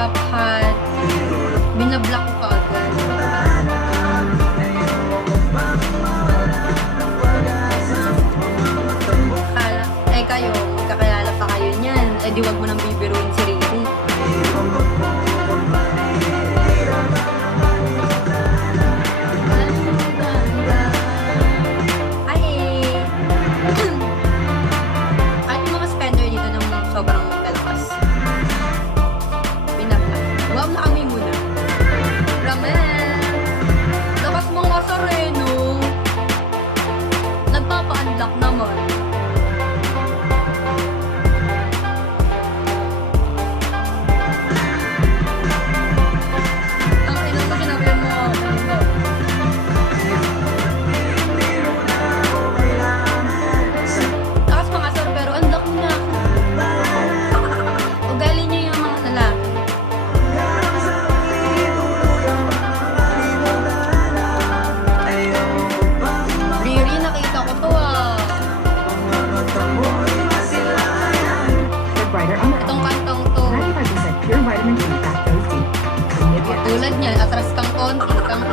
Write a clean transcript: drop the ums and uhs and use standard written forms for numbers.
Snapchat, binablock ko kaagad. Kayo, magkakilala pa kayo niyan. Eh di wag mo nang bibiruin si Riri. Ay kahit yung mga spender dito ng sobrang lalakas. Binablock. Wow, naamoy muna. Ramen! Lakas mong kasareno. Nagpapa-unlock naman. Tulad niyan, atras kang konti, kang